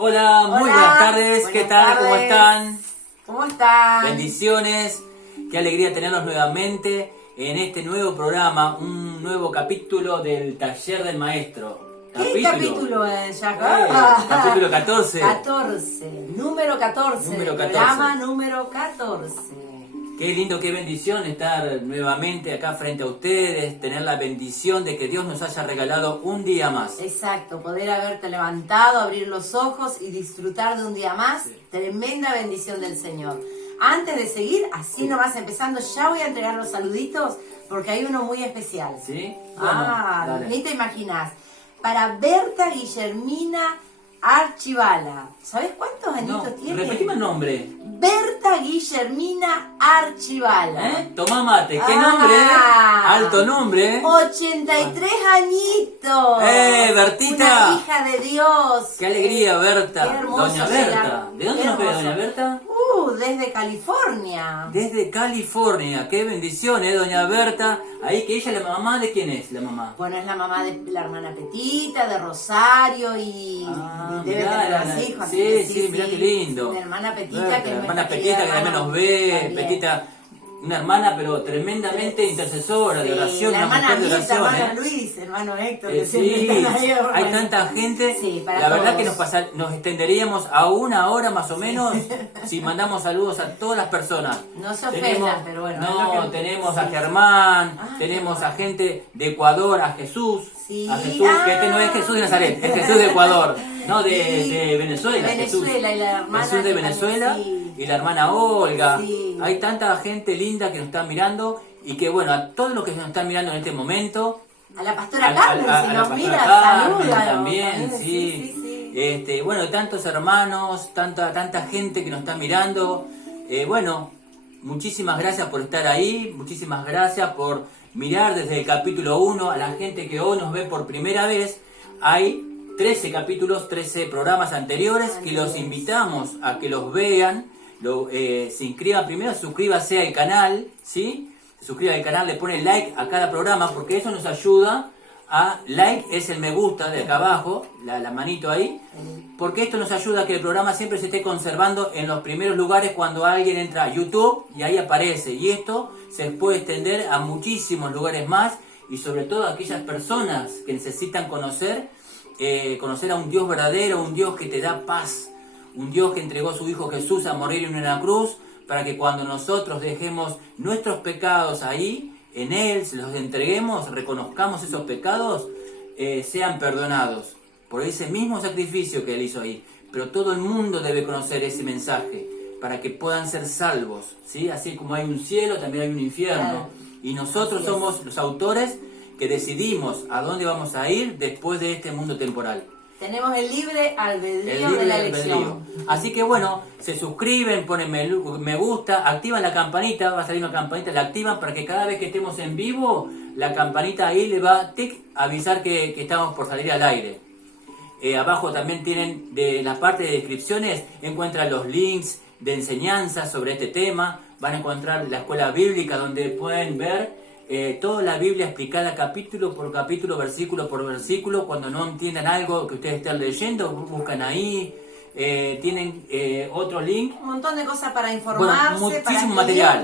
Hola, muy buenas tardes. ¿Qué tal? ¿Cómo están? ¿Cómo están? Bendiciones. Qué alegría tenerlos nuevamente en este nuevo programa, un nuevo capítulo del Taller del Maestro. ¿Qué capítulo es, Jacob? Capítulo 14. 14, número 14. Número 14. Programa número 14. Qué lindo, qué bendición estar nuevamente acá frente a ustedes, tener la bendición de que Dios nos haya regalado un día más. Exacto, poder haberte levantado, abrir los ojos y disfrutar de un día más. Sí. Tremenda bendición del Señor. Antes de seguir, así nomás empezando, ya voy a entregar los saluditos porque hay uno muy especial. ¿Sí? Bueno, ni te imaginas. Para Berta Guillermina Archivala. ¿Sabes cuántos añitos tiene? Repetime el nombre. Berta Guillermina Archivala. Tomá mate, ¿qué nombre? Alto nombre. 83 añitos. Bertita. Una hija de Dios. Qué alegría, Berta. Qué hermoso. Doña Berta. ¿De dónde nos ve, Doña Berta? Desde California. Desde California. Qué bendición, Doña Berta. Ahí que ella, la mamá, ¿de quién es la mamá? Bueno, es la mamá de la hermana Petita, de Rosario y debe tener los hijos. Sí, mirá qué lindo. Mi hermana Petita, Berta, que es hermana Petita, que también nos ve. También. Petita, una hermana, pero tremendamente intercesora, de oración, la una mujer de oración. Hermano Luis, hermano Héctor, que sí, ahí, hay tanta gente. Sí, la verdad que nos extenderíamos a una hora más o menos si mandamos saludos a todas las personas. No se ofendan, pero bueno. No, tenemos a Germán, tenemos a gente de Ecuador, a Jesús. Sí. A Jesús, que este no es Jesús de Nazaret, es Jesús de Ecuador. No, de Venezuela. Jesús. Y la hermana Jesús de Venezuela y la hermana Olga. Sí. Hay tanta gente linda que nos está mirando y que bueno, a todos los que nos están mirando en este momento. A la pastora Carmen, si nos mira, saluda. También, sí. Bueno, tantos hermanos, tanta gente que nos está mirando. Bueno, muchísimas gracias por estar ahí, muchísimas gracias por mirar desde el capítulo 1 a la gente que hoy nos ve por primera vez. Hay 13 capítulos, 13 programas anteriores que los invitamos a que los vean, se inscriban primero, suscríbase al canal, ¿sí? Se suscribe al canal, le pone like a cada programa porque eso nos ayuda a, like es el me gusta de acá abajo, la manito ahí, porque esto nos ayuda a que el programa siempre se esté conservando en los primeros lugares cuando alguien entra a YouTube y ahí aparece, y esto se puede extender a muchísimos lugares más y sobre todo a aquellas personas que necesitan conocer a un Dios verdadero, un Dios que te da paz, un Dios que entregó a su Hijo Jesús a morir en una cruz para que cuando nosotros dejemos nuestros pecados ahí, en Él, se los entreguemos, reconozcamos esos pecados, sean perdonados por ese mismo sacrificio que Él hizo ahí. Pero todo el mundo debe conocer ese mensaje para que puedan ser salvos, ¿sí? Así como hay un cielo, también hay un infierno. Y nosotros somos los autores que decidimos a dónde vamos a ir después de este mundo temporal. Tenemos el libre albedrío de la elección. Así que bueno, se suscriben, ponen me gusta, activan la campanita, va a salir una campanita, la activan para que cada vez que estemos en vivo, la campanita ahí le va a avisar que estamos por salir al aire. Abajo también tienen de la parte de descripciones, encuentran los links de enseñanza sobre este tema, van a encontrar la escuela bíblica donde pueden ver toda la Biblia explicada capítulo por capítulo, versículo por versículo. Cuando no entiendan algo que ustedes están leyendo, buscan ahí. Tienen otro link. Un montón de cosas para informarse. Bueno, muchísimo material.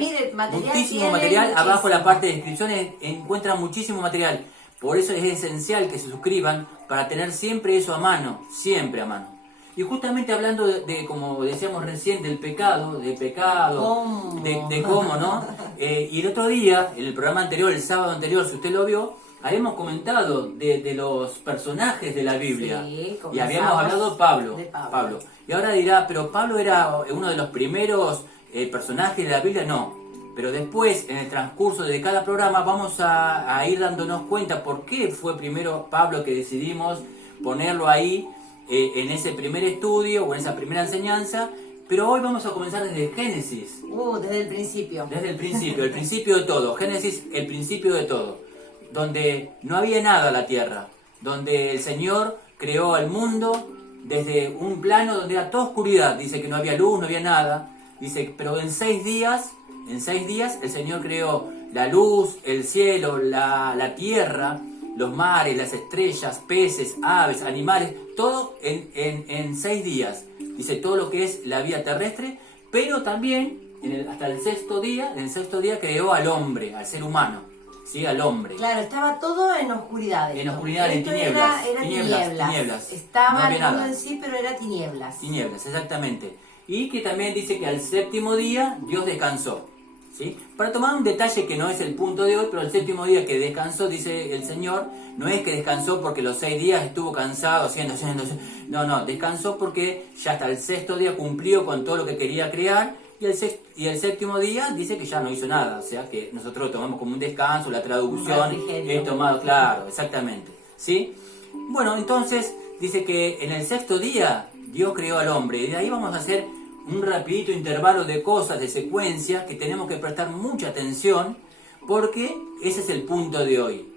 Muchísimo material. Abajo en la parte de descripciones encuentran muchísimo material. Por eso es esencial que se suscriban para tener siempre eso a mano. Siempre a mano. Y justamente hablando de como decíamos recién, del pecado, de cómo, ¿no? Y el otro día, en el programa anterior, el sábado anterior, si usted lo vio, habíamos comentado de los personajes de la Biblia. Sí, y habíamos hablado de Pablo. Y ahora dirá, pero Pablo era uno de los primeros personajes de la Biblia. No. Pero después, en el transcurso de cada programa, vamos a ir dándonos cuenta por qué fue primero Pablo que decidimos ponerlo ahí, en ese primer estudio o en esa primera enseñanza, pero hoy vamos a comenzar desde Génesis. Desde el principio. Desde el principio de todo. Génesis, el principio de todo. Donde no había nada en la tierra. Donde el Señor creó al mundo desde un plano donde era toda oscuridad. Dice que no había luz, no había nada. Dice, pero en 6 días el Señor creó la luz, el cielo, la tierra. los mares, las estrellas, peces, aves, animales, todo en 6 días. Dice todo lo que es la vida terrestre, pero también hasta el sexto día, en el sexto día creó al hombre, al ser humano, ¿sí? Al hombre. Claro, estaba todo en oscuridad. En oscuridad, en Esto tinieblas. Era tinieblas. No Estaba había el mundo nada. en sí, pero era tinieblas. Tinieblas, exactamente. Y que también dice que al séptimo día Dios descansó, ¿sí? Para tomar un detalle que no es el punto de hoy, pero el séptimo día que descansó, dice el Señor, no es que descansó porque los 6 días estuvo cansado, haciendo. No, descansó porque ya hasta el sexto día cumplió con todo lo que quería crear, y el séptimo día dice que ya no hizo nada, o sea que nosotros lo tomamos como un descanso, la traducción es tomado, claro, exactamente, ¿sí? Bueno, entonces dice que en el sexto día Dios creó al hombre, y de ahí vamos a hacer un rapidito intervalo de cosas, de secuencia, que tenemos que prestar mucha atención, porque ese es el punto de hoy.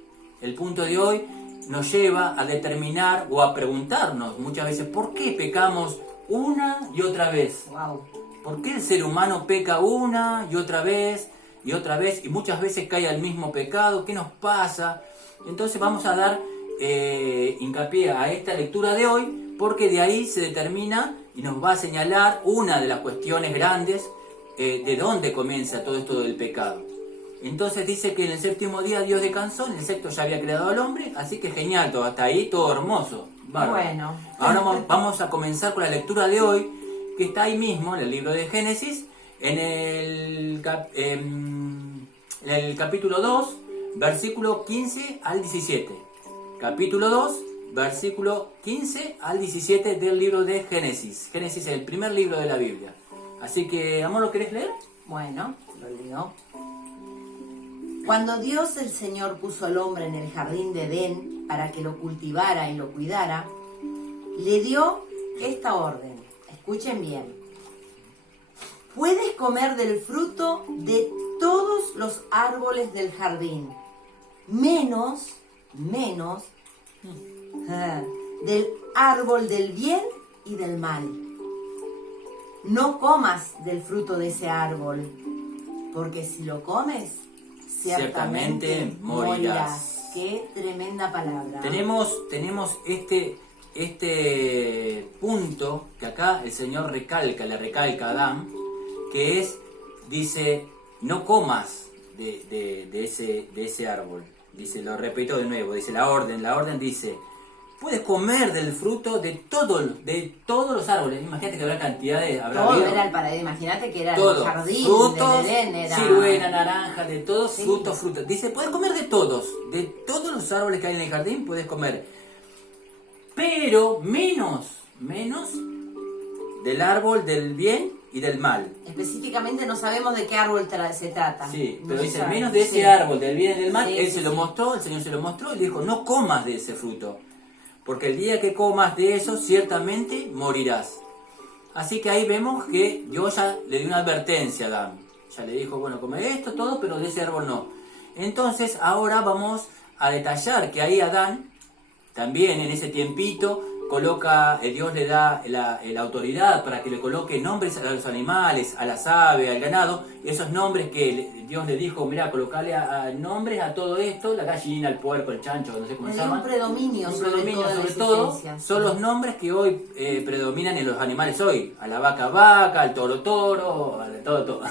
El punto de hoy nos lleva a determinar o a preguntarnos muchas veces por qué pecamos una y otra vez. Wow. ¿Por qué el ser humano peca una y otra vez y otra vez y muchas veces cae al mismo pecado? ¿Qué nos pasa? Entonces vamos a dar hincapié a esta lectura de hoy, porque de ahí se determina y nos va a señalar una de las cuestiones grandes de dónde comienza todo esto del pecado. Entonces dice que en el séptimo día Dios descansó, en el sexto ya había creado al hombre, así que genial, todo hasta ahí, todo hermoso. Bárbaro. Bueno. Ahora vamos a comenzar con la lectura de hoy, que está ahí mismo en el libro de Génesis, en el capítulo 2, versículo 15 al 17. Capítulo 2, versículo 15 al 17 del libro de Génesis. Génesis es el primer libro de la Biblia. Así que, amor, ¿lo querés leer? Bueno, lo leo. Cuando Dios el Señor puso al hombre en el jardín de Edén para que lo cultivara y lo cuidara, le dio esta orden. Escuchen bien. Puedes comer del fruto de todos los árboles del jardín, menos del árbol del bien y del mal. No comas del fruto de ese árbol, porque si lo comes, ciertamente morirás. Qué tremenda palabra. Tenemos este punto que acá el Señor le recalca a Adán, que es, dice, no comas de ese árbol. Dice, lo repito de nuevo, dice la orden dice, puedes comer del fruto de todos los árboles. Imagínate que habrá cantidades, todo habido, era el paraíso, imagínate que era todo, el jardín frutos, del Edén, era ciruela, naranja, de todos, sí. frutos. Dice, puedes comer de todos los árboles que hay en el jardín, puedes comer. Pero menos del árbol del bien y del mal. Específicamente no sabemos de qué árbol se trata. Sí, No pero se dice, sabe. menos de ese Sí. árbol del bien y del mal, Sí, él sí, se lo sí. mostró, el Señor se lo mostró y dijo, no comas de ese fruto, porque el día que comas de eso, ciertamente morirás. Así que ahí vemos que Dios ya le dio una advertencia a Adán. Ya le dijo, bueno, come esto, todo, pero de ese árbol no. Entonces, ahora vamos a detallar que ahí Adán, también en ese tiempito, Dios le da la autoridad para que le coloque nombres a los animales, a las aves, al ganado, esos nombres que Dios le dijo, mira, colocale nombres a todo esto, la gallina, el puerco, el chancho, no sé cómo se llama. Un predominio Sobre todo, son los nombres que hoy predominan en los animales hoy, a la vaca, al toro, a todo.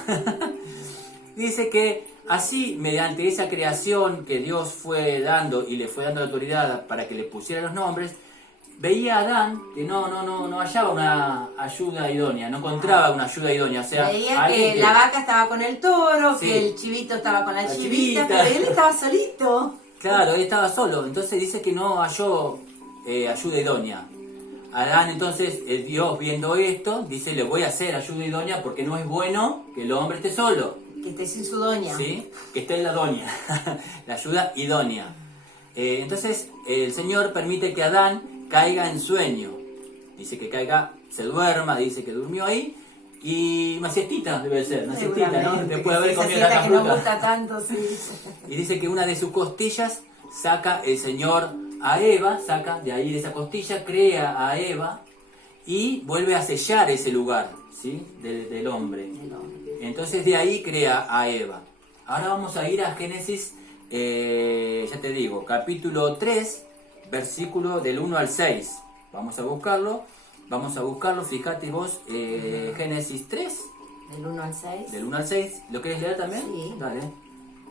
Dice que así, mediante esa creación que Dios fue dando y le fue dando la autoridad para que le pusiera los nombres, veía a Adán que no hallaba una ayuda idónea, no encontraba una ayuda idónea. O sea, veía que la vaca estaba con el toro, sí, que el chivito estaba con la chivita, chivita, pero él estaba solito. Claro, él estaba solo, entonces dice que no halló ayuda idónea. Adán, entonces, Dios viendo esto, dice, le voy a hacer ayuda idónea porque no es bueno que el hombre esté solo. Que esté sin su doña. ¿Sí? Que esté en la doña, la ayuda idónea. Entonces, el Señor permite que Adán caiga en sueño. Dice que caiga, se duerma, dice que durmió ahí. Y una siestita debe ser, una siestita, ¿no? Después de haber comido la que no fruta. gusta tanto, sí. Y dice que una de sus costillas saca el Señor a Eva, saca de ahí de esa costilla, crea a Eva y vuelve a sellar ese lugar, ¿sí? Del hombre. Entonces de ahí crea a Eva. Ahora vamos a ir a Génesis ya te digo, capítulo 3, versículo del 1 al 6. Vamos a buscarlo, fíjate vos, Génesis 3. Del 1 al 6. Del 1 al 6, ¿lo querés leer también? Sí. Dale.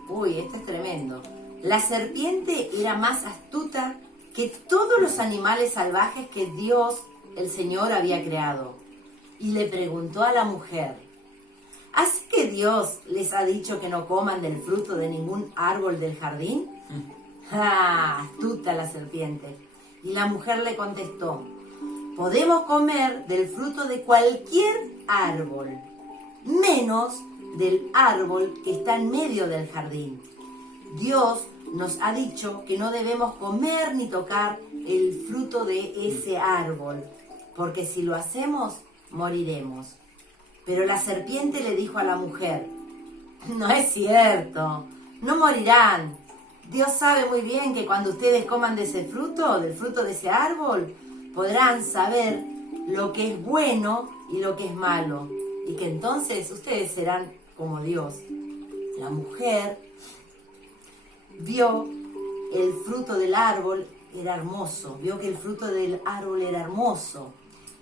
Uy, este es tremendo. La serpiente era más astuta que todos los animales salvajes que Dios, el Señor, había creado. Y le preguntó a la mujer, ¿así que Dios les ha dicho que no coman del fruto de ningún árbol del jardín? ¡Ah! Astuta la serpiente. Y la mujer le contestó, podemos comer del fruto de cualquier árbol, menos del árbol que está en medio del jardín. Dios nos ha dicho que no debemos comer ni tocar el fruto de ese árbol, porque si lo hacemos, moriremos. Pero la serpiente le dijo a la mujer, no es cierto, no morirán. Dios sabe muy bien que cuando ustedes coman de ese fruto, del fruto de ese árbol, podrán saber lo que es bueno y lo que es malo, y que entonces ustedes serán como Dios. La mujer vio el fruto del árbol, era hermoso, vio que el fruto del árbol era hermoso,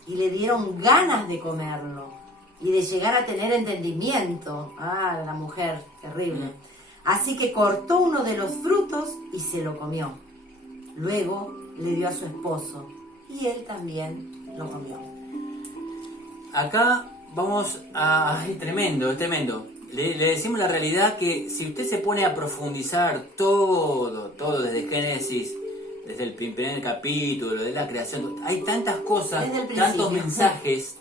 y le dieron ganas de comerlo, y de llegar a tener entendimiento. Ah, la mujer, terrible. Así que cortó uno de los frutos y se lo comió. Luego le dio a su esposo, y él también lo comió. Acá vamos a... Es tremendo, es tremendo. Le decimos la realidad que si usted se pone a profundizar todo desde Génesis, desde el primer capítulo, de la creación, hay tantas cosas,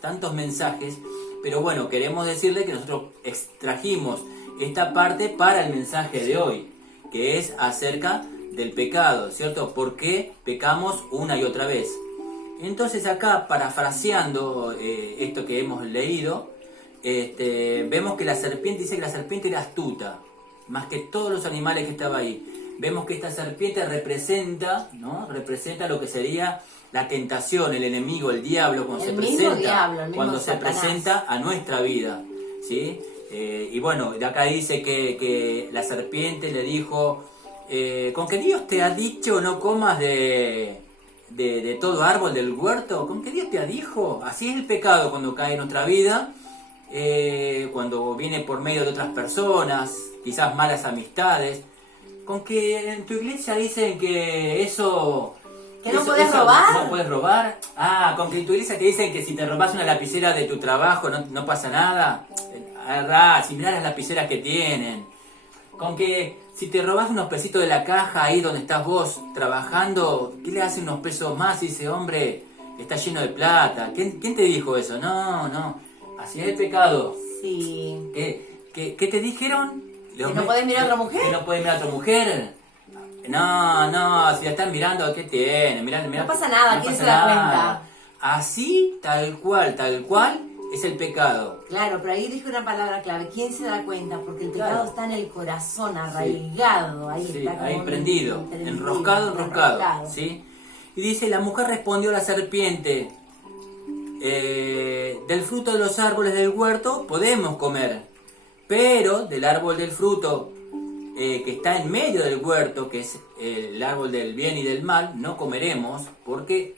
tantos mensajes, pero bueno, queremos decirle que nosotros extrajimos esta parte para el mensaje de hoy, que es acerca del pecado, ¿cierto? ¿Por qué pecamos una y otra vez? Entonces acá, parafraseando esto que hemos leído, vemos que la serpiente, dice que la serpiente era astuta, más que todos los animales que estaban ahí. Vemos que esta serpiente representa, ¿no? Representa lo que sería la tentación, el enemigo, el diablo, cuando se presenta a nuestra vida, ¿sí? Y bueno, de acá dice que la serpiente le dijo, con que Dios te ha dicho no comas de todo árbol del huerto, con que Dios te ha dicho. Así es el pecado cuando cae en nuestra vida, cuando viene por medio de otras personas, quizás malas amistades, con que en tu iglesia dicen que eso... ¿Que no puedes robar? No puedes robar. Ah, con que en tu iglesia te dicen que si te robas una lapicera de tu trabajo no pasa nada. Si mirás las lapiceras que tienen. Con que si te robas unos pesitos de la caja ahí donde estás vos trabajando, ¿qué le hace unos pesos más? Y dice, hombre, está lleno de plata. ¿Quién te dijo eso? No. Así es el pecado. Sí. ¿Qué te dijeron? ¿Que no puedes mirar a otra mujer? ¿Que no puedes mirar a otra mujer? No, si la están mirando, ¿qué tiene? Mirá, no pasa nada, ¿quién se da cuenta? Así, tal cual, es el pecado. Claro, pero ahí dije una palabra clave, ¿quién se da cuenta? Porque el pecado está en el corazón, arraigado, ahí está. Ahí prendido, enroscado, ¿sí? Y dice, la mujer respondió a la serpiente, del fruto de los árboles del huerto podemos comer, pero del árbol del fruto que está en medio del huerto, que es el árbol del bien y del mal, no comeremos porque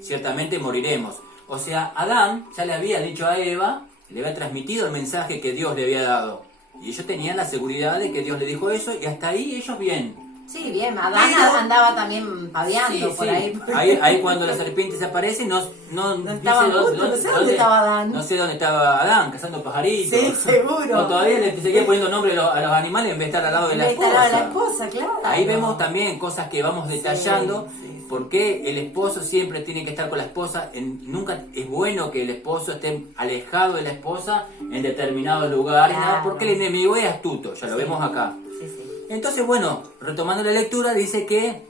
ciertamente moriremos. O sea, Adán ya le había dicho a Eva, le había transmitido el mensaje que Dios le había dado. Y ellos tenían la seguridad de que Dios le dijo eso, y hasta ahí ellos bien. Sí, bien, Adán andaba también paviando por ahí. Ahí cuando la serpiente se aparece, no estaba no sé dónde estaba Adán. No sé dónde estaba Adán, cazando pajaritos. Sí, seguro. No, todavía le seguía poniendo nombre a los animales en vez de estar al lado de la esposa. Al lado de la esposa, claro. Ahí vemos también cosas que vamos detallando. ¿Por qué el esposo siempre tiene que estar con la esposa? Nunca es bueno que el esposo esté alejado de la esposa en determinados lugares, claro. ¿no? Porque el enemigo es astuto, ya lo vemos acá. Sí. Entonces, bueno, retomando la lectura, dice que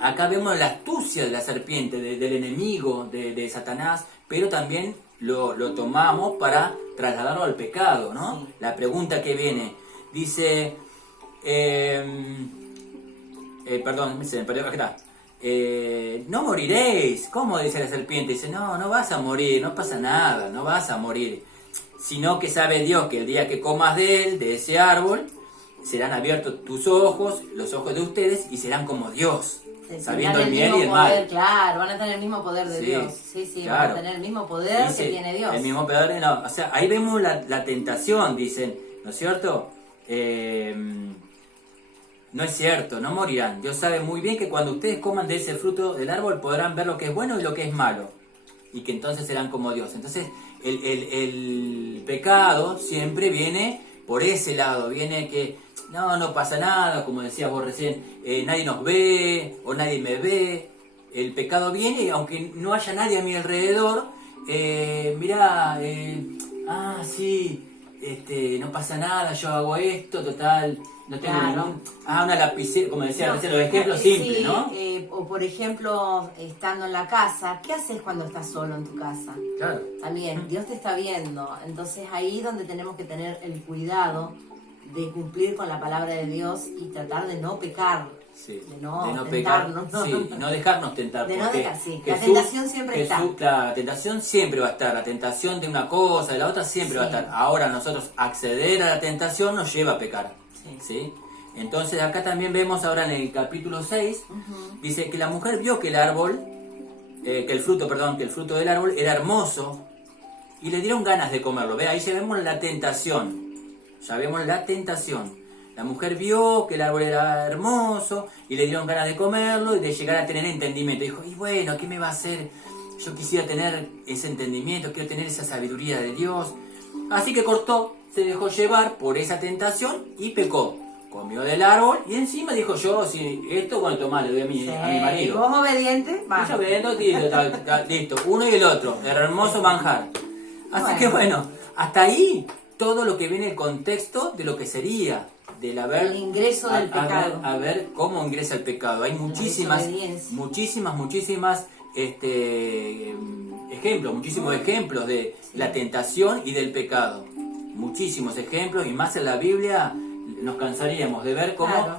acá vemos la astucia de la serpiente, del enemigo, de Satanás, pero también lo tomamos para trasladarlo al pecado, ¿no? Sí. La pregunta que viene, dice, perdón, se me perdió acá. No moriréis. ¿Cómo dice la serpiente? Dice, no vas a morir, no pasa nada, no vas a morir. Sino que sabe Dios que el día que comas de él, de ese árbol, serán abiertos tus ojos, los ojos de ustedes, y serán como Dios, sabiendo el bien y el poder, mal. Claro, van a tener el mismo poder de Dios. Sí, claro. Van a tener el mismo poder Dice, que tiene Dios. El mismo poder, no, o sea, ahí vemos la tentación, dicen, ¿no es cierto? No es cierto, no morirán. Dios sabe muy bien que cuando ustedes coman de ese fruto del árbol podrán ver lo que es bueno y lo que es malo. Y que entonces serán como Dios. Entonces el pecado siempre viene por ese lado. Viene que no pasa nada, como decías vos recién, nadie nos ve o nadie me ve. El pecado viene y aunque no haya nadie a mi alrededor, mirá, sí, no pasa nada, yo hago esto, total, no tengo ningún... una lapicera, como decía recién, los ejemplos simples, ¿no? O por ejemplo, estando en la casa, ¿qué haces cuando estás solo en tu casa? Claro. También, Dios te está viendo, entonces ahí es donde tenemos que tener el cuidado de cumplir con la palabra de Dios y tratar de no pecar. Sí, de no pecar, tentarnos, sí, y no dejarnos tentar. De no dejar, sí. Jesús, la tentación siempre está. Claro, la tentación siempre va a estar, la tentación de una cosa, de la otra siempre va a estar. Ahora nosotros acceder a la tentación nos lleva a pecar. ¿Sí? Entonces acá también vemos ahora en el capítulo 6, dice que la mujer vio que el árbol, que el fruto del árbol era hermoso y le dieron ganas de comerlo. Ve, ahí ya vemos la tentación. La mujer vio que el árbol era hermoso y le dieron ganas de comerlo y de llegar a tener entendimiento. Dijo, y bueno, ¿qué me va a hacer? Yo quisiera tener ese entendimiento, quiero tener esa sabiduría de Dios. Así que cortó, se dejó llevar por esa tentación y pecó. Comió del árbol y encima dijo, yo, si esto, bueno, tomá, le doy a mi marido. ¿Y vos obediente? Va. Yo obediente, listo, uno y el otro, el hermoso manjar. Así que bueno, hasta ahí todo lo que viene el contexto de lo que sería el ingreso del pecado. A ver cómo ingresa el pecado. Hay muchísimos ejemplos de la tentación y del pecado. Muchísimos ejemplos, y más en la Biblia nos cansaríamos de ver cómo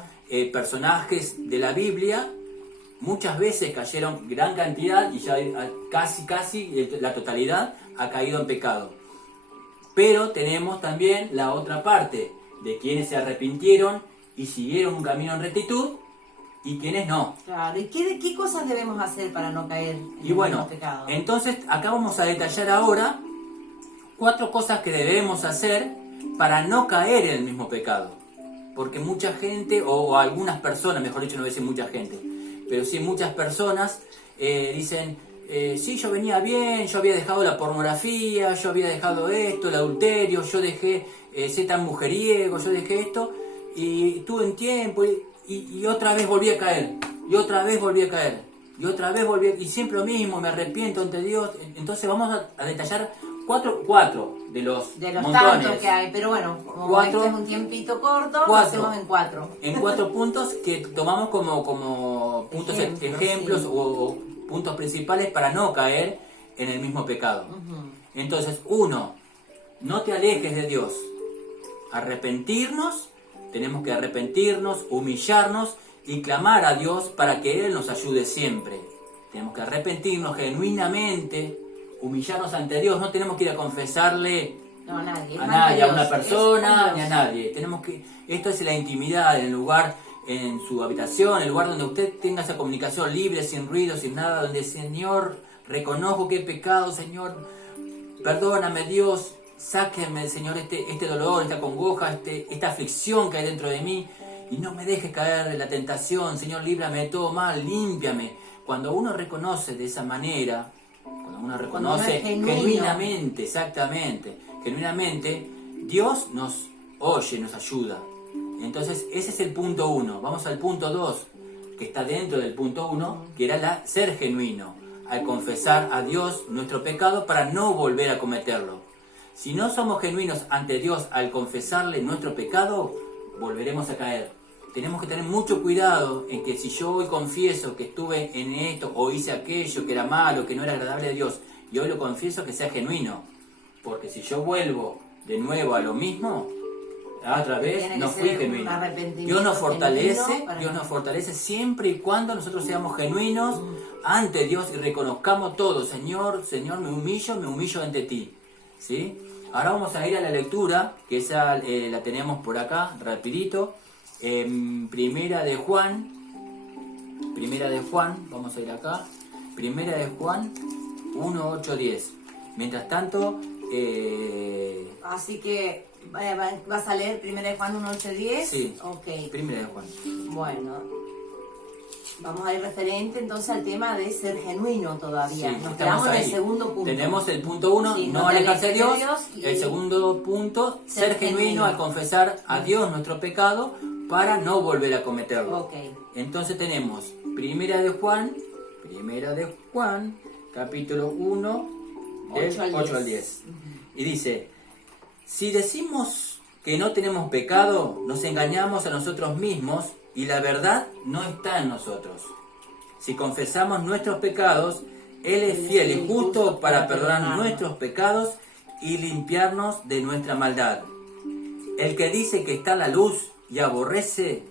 personajes de la Biblia muchas veces cayeron gran cantidad y ya casi la totalidad ha caído en pecado. Pero tenemos también la otra parte de quienes se arrepintieron y siguieron un camino en rectitud y quienes no. Claro, ¿y qué cosas debemos hacer para no caer en el mismo pecado? Entonces acá vamos a detallar ahora 4 cosas que debemos hacer para no caer en el mismo pecado. Porque mucha gente, o algunas personas, mejor dicho, no voy a decir mucha gente, pero sí muchas personas dicen, sí, yo venía bien, yo había dejado la pornografía, yo había dejado esto, el adulterio, yo dejé ser tan mujeriego, yo dejé esto, y tuve un tiempo, y otra vez volví a caer, y siempre lo mismo, me arrepiento ante Dios. Entonces vamos a detallar cuatro de los montones. Tantos que hay, pero bueno, como este es un tiempito corto, lo hacemos en 4. En 4 puntos que tomamos como puntos ejemplos o puntos principales para no caer en el mismo pecado. Entonces, 1, no te alejes de Dios. Tenemos que arrepentirnos, humillarnos y clamar a Dios para que Él nos ayude siempre. Tenemos que arrepentirnos genuinamente, humillarnos ante Dios. No tenemos que ir a confesarle a nadie, a una persona, ni a nadie. Esto es la intimidad, en el lugar, en su habitación, el lugar donde usted tenga esa comunicación libre, sin ruido, sin nada, donde Señor, reconozco que he pecado, Señor, perdóname Dios, sáquenme, Señor, este dolor, esta congoja, esta aflicción que hay dentro de mí, y no me dejes caer en la tentación, Señor, líbrame de todo mal, límpiame. Cuando uno reconoce de esa manera, cuando uno reconoce genuinamente, Dios nos oye, nos ayuda. Entonces ese es el punto 1. Vamos al punto 2, que está dentro del punto 1, que era ser genuino, al confesar a Dios nuestro pecado para no volver a cometerlo. Si no somos genuinos ante Dios al confesarle nuestro pecado, volveremos a caer. Tenemos que tener mucho cuidado en que si yo hoy confieso que estuve en esto o hice aquello que era malo, que no era agradable a Dios, y hoy lo confieso, que sea genuino. Porque si yo vuelvo de nuevo a lo mismo, otra vez no fui genuino. Dios nos fortalece siempre y cuando nosotros seamos genuinos ante Dios y reconozcamos todo. Señor, me humillo ante ti. ¿sí? Ahora vamos a ir a la lectura, que esa la tenemos por acá, rapidito. Primera de Juan, vamos a ir acá. Primera de Juan 1, 8, 10. Mientras tanto... Así que, ¿vas a leer Primera de Juan 1, 8, 10? Sí, ok. Primera de Juan. Bueno, vamos a ir referente entonces al tema de ser genuino todavía. Sí, Nos estamos quedamos en ahí. el segundo punto. Tenemos el punto 1, Sí, no alejarse de Dios. y El segundo punto, ser genuino al confesar a Dios nuestro pecado para no volver a cometerlo. Ok. Entonces tenemos Primera de Juan, capítulo 1, del 8 al 10. Y dice, si decimos que no tenemos pecado, nos engañamos a nosotros mismos y la verdad no está en nosotros. Si confesamos nuestros pecados, Él es fiel y justo para perdonar nuestros pecados y limpiarnos de nuestra maldad. El que dice que está en la luz y aborrece,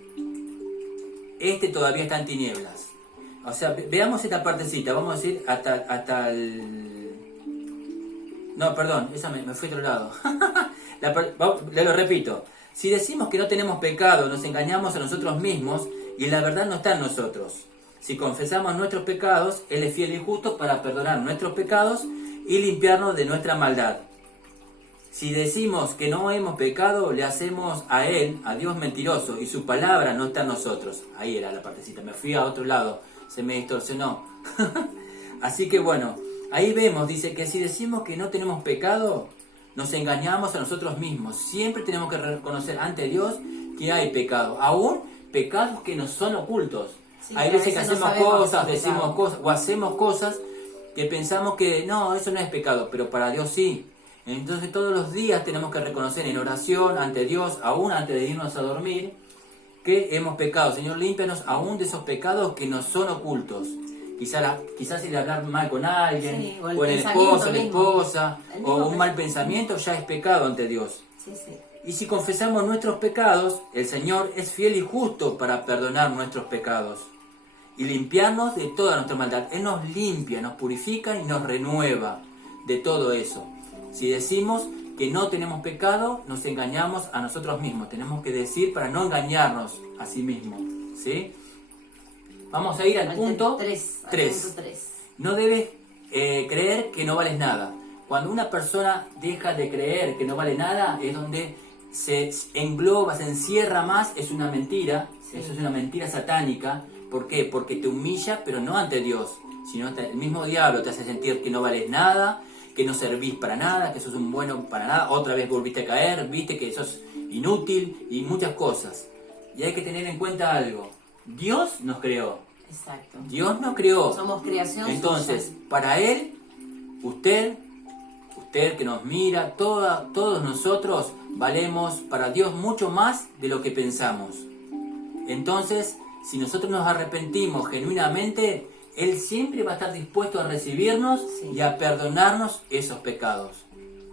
este todavía está en tinieblas. O sea, veamos esta partecita, vamos a decir hasta el... No, perdón, esa me fui a otro lado. Lo repito. Si decimos que no tenemos pecado, nos engañamos a nosotros mismos y la verdad no está en nosotros. Si confesamos nuestros pecados, Él es fiel y justo para perdonar nuestros pecados y limpiarnos de nuestra maldad. Si decimos que no hemos pecado, le hacemos a Él, a Dios mentiroso, y su palabra no está en nosotros. Ahí era la partecita, me fui a otro lado, se me distorsionó. Así que bueno, ahí vemos, dice que si decimos que no tenemos pecado, nos engañamos a nosotros mismos. Siempre tenemos que reconocer ante Dios que hay pecado, aún pecados que nos son ocultos. Sí, hay veces que hacemos cosas, decimos cosas o hacemos cosas que pensamos que no, eso no es pecado, pero para Dios sí. Entonces todos los días tenemos que reconocer en oración ante Dios, aún antes de irnos a dormir, que hemos pecado. Señor, límpianos aún de esos pecados que nos son ocultos. Quizás el hablar mal con alguien, sí, o el esposo, la esposa, o un mal pensamiento ya es pecado ante Dios. Sí, sí. Y si confesamos nuestros pecados, el Señor es fiel y justo para perdonar nuestros pecados y limpiarnos de toda nuestra maldad. Él nos limpia, nos purifica y nos renueva de todo eso. Si decimos que no tenemos pecado, nos engañamos a nosotros mismos. Tenemos que decir para no engañarnos a sí mismos, ¿sí? Vamos a ir al punto 3. No debes creer que no vales nada. Cuando una persona deja de creer que no vale nada, es donde se engloba, se encierra más, es una mentira. Sí. Eso es una mentira satánica. ¿Por qué? Porque te humilla, pero no ante Dios, sino el mismo diablo te hace sentir que no vales nada, que no servís para nada, que sos un bueno para nada, otra vez volviste a caer, viste que sos inútil y muchas cosas. Y hay que tener en cuenta algo. Dios nos creó. Exacto. Dios nos creó. Somos creación. Entonces, para Él, usted que nos mira, todos nosotros valemos para Dios mucho más de lo que pensamos. Entonces, si nosotros nos arrepentimos genuinamente, Él siempre va a estar dispuesto a recibirnos y a perdonarnos esos pecados.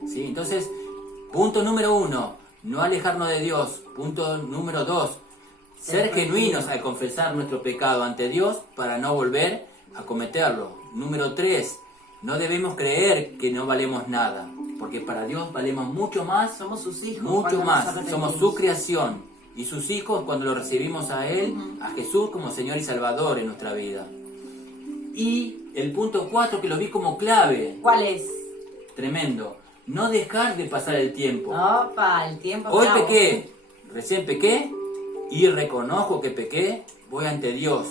¿Sí? Entonces, punto número 1, no alejarnos de Dios. Punto número 2, ser genuinos al confesar nuestro pecado ante Dios para no volver a cometerlo. Número 3, no debemos creer que no valemos nada, porque para Dios valemos mucho más. Somos sus hijos. Mucho más. Somos su creación y sus hijos cuando lo recibimos a Él, a Jesús como Señor y Salvador en nuestra vida. Y el punto 4 que lo vi como clave. ¿Cuál es? Tremendo. No dejar de pasar el tiempo. Opa, el tiempo. Hoy pequé, recién pequé y reconozco que pequé, voy ante Dios.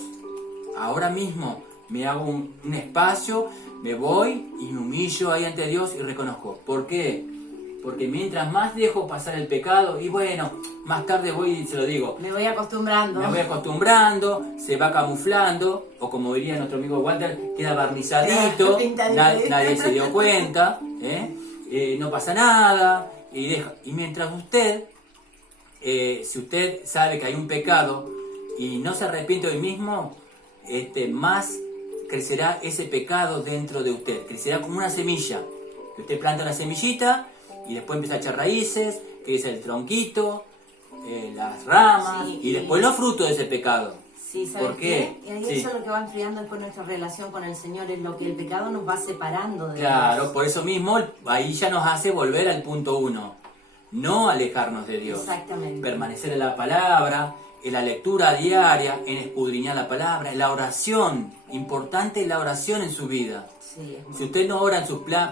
Ahora mismo me hago un espacio, me voy y me humillo ahí ante Dios y reconozco. ¿Por qué? Porque mientras más dejo pasar el pecado, y bueno, más tarde voy y se lo digo. Me voy acostumbrando. Me voy acostumbrando, se va camuflando, o como diría nuestro amigo Walter, queda barnizadito, nadie se dio cuenta, no pasa nada, y deja. Y mientras usted, si usted sabe que hay un pecado y no se arrepiente hoy mismo, más crecerá ese pecado dentro de usted, crecerá como una semilla. Usted planta una semillita y después empieza a echar raíces, que es el tronquito, las ramas, y después los frutos de ese pecado. Sí, ¿sabes ¿Por qué? qué? Y Sí. eso es lo que va enfriando después nuestra relación con el Señor, es lo que el pecado nos va separando de Claro, Dios. por eso mismo ahí ya nos hace volver al punto 1. No alejarnos de Dios. Exactamente. Permanecer en la palabra, en la lectura diaria, en escudriñar la palabra, en la oración. Importante la oración en su vida. Sí, Si usted no ora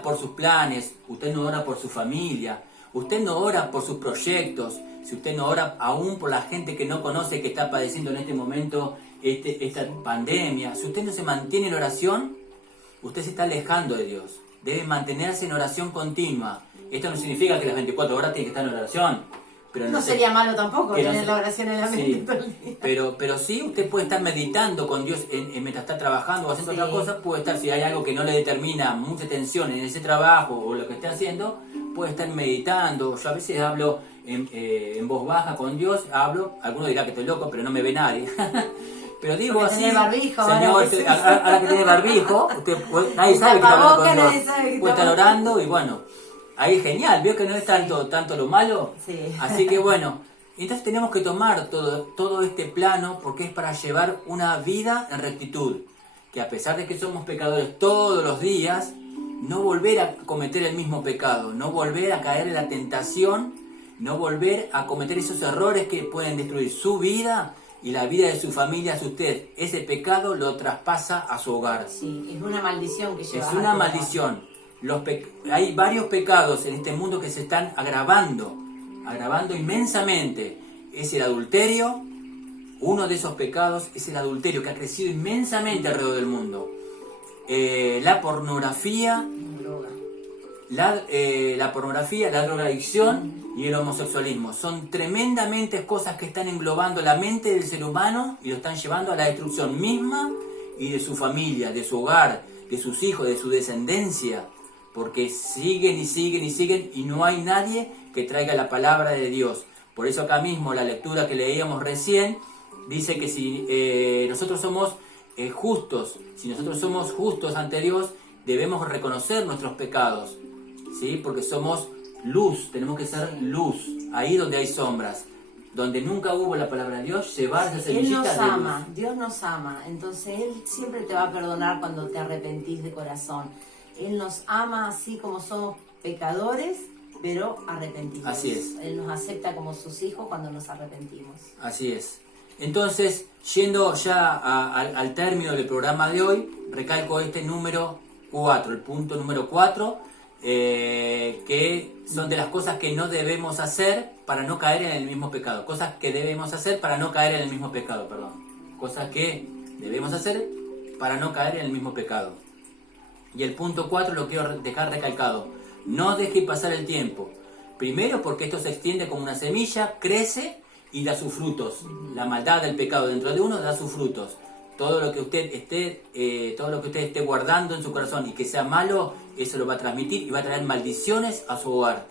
por sus planes, usted no ora por su familia, usted no ora por sus proyectos, si usted no ora aún por la gente que no conoce, que está padeciendo en este momento esta pandemia, si usted no se mantiene en oración, usted se está alejando de Dios. Debe mantenerse en oración continua. Esto no significa que las 24 horas tiene que estar en oración. Pero no sería malo tampoco que no tener se- la oración en la mente Sí, todo el día. pero sí usted puede estar meditando con Dios mientras está trabajando o haciendo Sí. otra cosa, puede estar, si hay algo que no le determina mucha tensión en ese trabajo o lo que esté haciendo, puede estar meditando. Yo a veces hablo en voz baja con Dios, alguno dirá que estoy loco, pero no me ve nadie. Pero digo Porque así, tenés barbijo, Señor, ahora que sí. ahora que tiene barbijo, nadie El sabe que está hablando con tapabocas, Dios. nadie sabe que Puede está estar orando y bueno, ahí genial, veo que no es tanto lo malo. Sí. Así que bueno, entonces tenemos que tomar todo este plano porque es para llevar una vida en rectitud. Que a pesar de que somos pecadores todos los días, no volver a cometer el mismo pecado, no volver a caer en la tentación, no volver a cometer esos errores que pueden destruir su vida y la vida de su familia. Si usted ese pecado lo traspasa a su hogar. Sí, es una maldición que lleva. Es una maldición. Hay varios pecados en este mundo que se están agravando inmensamente. Es el adulterio. Uno de esos pecados es el adulterio, que ha crecido inmensamente alrededor del mundo. La pornografía, la pornografía, la drogadicción y el homosexualismo. Son tremendamente cosas que están englobando la mente del ser humano y lo están llevando a la destrucción misma y de su familia, de su hogar, de sus hijos, de su descendencia. Porque siguen y siguen y siguen y no hay nadie que traiga la palabra de Dios. Por eso acá mismo la lectura que leíamos recién dice que si nosotros somos justos, si nosotros somos justos ante Dios, debemos reconocer nuestros pecados, ¿sí? Porque somos luz, tenemos que ser luz, ahí donde hay sombras, donde nunca hubo la palabra de Dios, llevar esas Él semillitas nos de luz. ama, Dios nos ama, entonces Él siempre te va a perdonar cuando te arrepentís de corazón. Él nos ama así como somos pecadores, pero arrepentidos. Así es. Él nos acepta como sus hijos cuando nos arrepentimos. Así es. Entonces, yendo ya al término del programa de hoy, recalco este número 4, el punto número 4, que son de las cosas que no debemos hacer para no caer en el mismo pecado. Cosas que debemos hacer para no caer en el mismo pecado, perdón. Cosas que debemos hacer para no caer en el mismo pecado. Y el punto 4 lo quiero dejar recalcado. No deje pasar el tiempo. Primero porque esto se extiende como una semilla, crece y da sus frutos. La maldad del pecado dentro de uno da sus frutos. Todo lo que usted esté guardando en su corazón y que sea malo, eso lo va a transmitir y va a traer maldiciones a su hogar,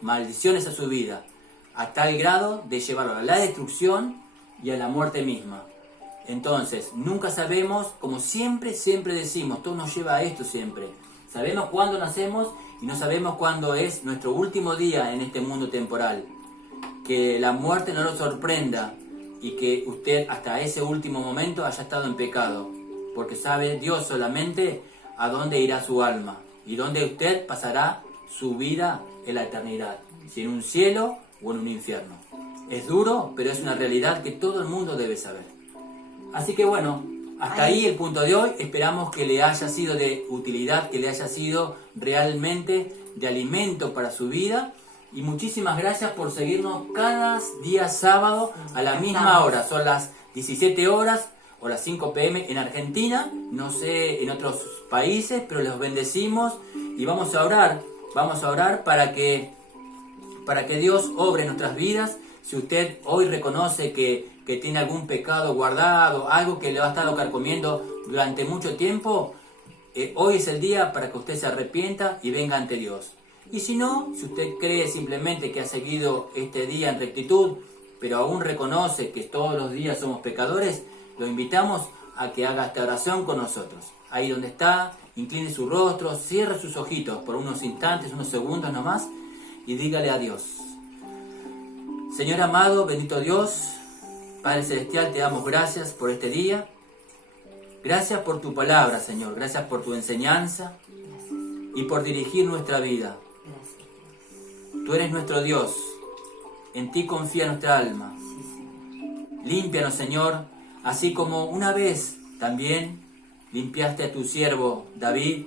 maldiciones a su vida, a tal grado de llevarlo a la destrucción y a la muerte misma. Entonces, nunca sabemos, como siempre decimos, todo nos lleva a esto siempre. Sabemos cuándo nacemos y no sabemos cuándo es nuestro último día en este mundo temporal. Que la muerte no lo sorprenda y que usted hasta ese último momento haya estado en pecado. Porque sabe Dios solamente a dónde irá su alma y dónde usted pasará su vida en la eternidad. Si en un cielo o en un infierno. Es duro, pero es una realidad que todo el mundo debe saber. Así que bueno, hasta ahí el punto de hoy. Esperamos que le haya sido de utilidad, que le haya sido realmente de alimento para su vida. Y muchísimas gracias por seguirnos cada día sábado a la misma hora. Son las 17 horas o las 5 p.m. en Argentina, no sé en otros países, pero los bendecimos y vamos a orar para que Dios obre en nuestras vidas. Si usted hoy reconoce que tiene algún pecado guardado, algo que le ha estado carcomiendo durante mucho tiempo, hoy es el día para que usted se arrepienta y venga ante Dios. Y si no, si usted cree simplemente que ha seguido este día en rectitud, pero aún reconoce que todos los días somos pecadores, lo invitamos a que haga esta oración con nosotros. Ahí donde está, incline su rostro, cierre sus ojitos por unos instantes, unos segundos nomás, y dígale a Dios: Señor amado, bendito Dios, Padre Celestial, te damos gracias por este día. Gracias por tu palabra, Señor. Gracias por tu enseñanza y por dirigir nuestra vida. Tú eres nuestro Dios. En ti confía nuestra alma. Límpianos, Señor, así como una vez también limpiaste a tu siervo David,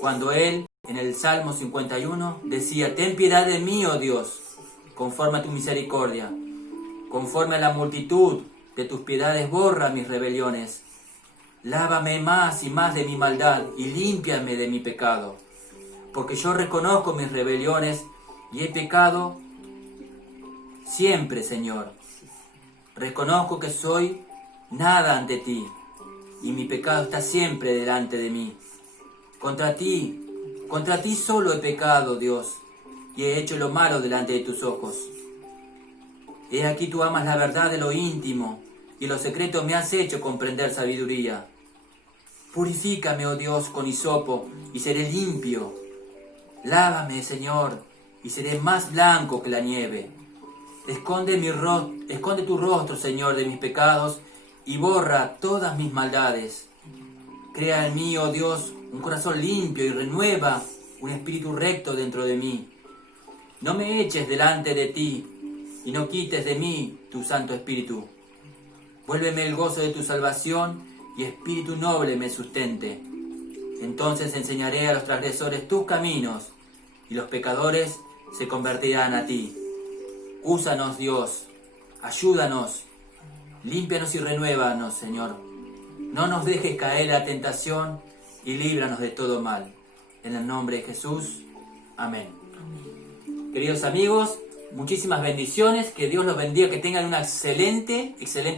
cuando él, en el Salmo 51, decía: ten piedad de mí, oh Dios, conforme a tu misericordia. Conforme a la multitud de tus piedades, borra mis rebeliones. Lávame más y más de mi maldad y límpiame de mi pecado. Porque yo reconozco mis rebeliones y he pecado siempre, Señor. Reconozco que soy nada ante ti y mi pecado está siempre delante de mí. Contra ti solo he pecado, Dios, y he hecho lo malo delante de tus ojos. He aquí tú amas la verdad de lo íntimo, y en lo secreto me has hecho comprender sabiduría. Purifícame, oh Dios, con hisopo, y seré limpio. Lávame, Señor, y seré más blanco que la nieve. Esconde tu rostro, Señor, de mis pecados, y borra todas mis maldades. Crea en mí, oh Dios, un corazón limpio, y renueva un espíritu recto dentro de mí. No me eches delante de ti, y no quites de mí tu Santo Espíritu. Vuélveme el gozo de tu salvación, y espíritu noble me sustente. Entonces enseñaré a los transgresores tus caminos, y los pecadores se convertirán a ti. Úsanos, Dios, ayúdanos, límpianos y renuévanos, Señor. No nos dejes caer en la tentación, y líbranos de todo mal. En el nombre de Jesús. Amén. Queridos amigos, muchísimas bendiciones, que Dios los bendiga, que tengan una excelente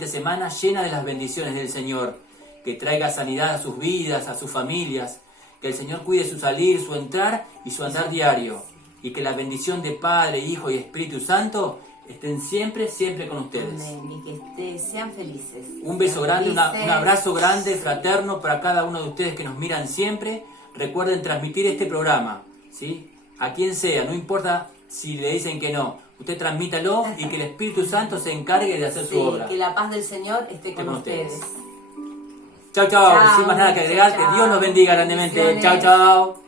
semana llena de las bendiciones del Señor, que traiga sanidad a sus vidas, a sus familias, que el Señor cuide su salir, su entrar y su andar diario, y que la bendición de Padre, Hijo y Espíritu Santo estén siempre con ustedes. Amén. Y que sean felices. Un beso grande, un abrazo grande, fraterno para cada uno de ustedes que nos miran siempre. Recuerden transmitir este programa, ¿sí? A quien sea, no importa si le dicen que no, usted transmítalo y que el Espíritu Santo se encargue de hacer su obra. Que la paz del Señor esté con ustedes. Chao, sin más nada que agregar, que Dios los bendiga grandemente. Chao.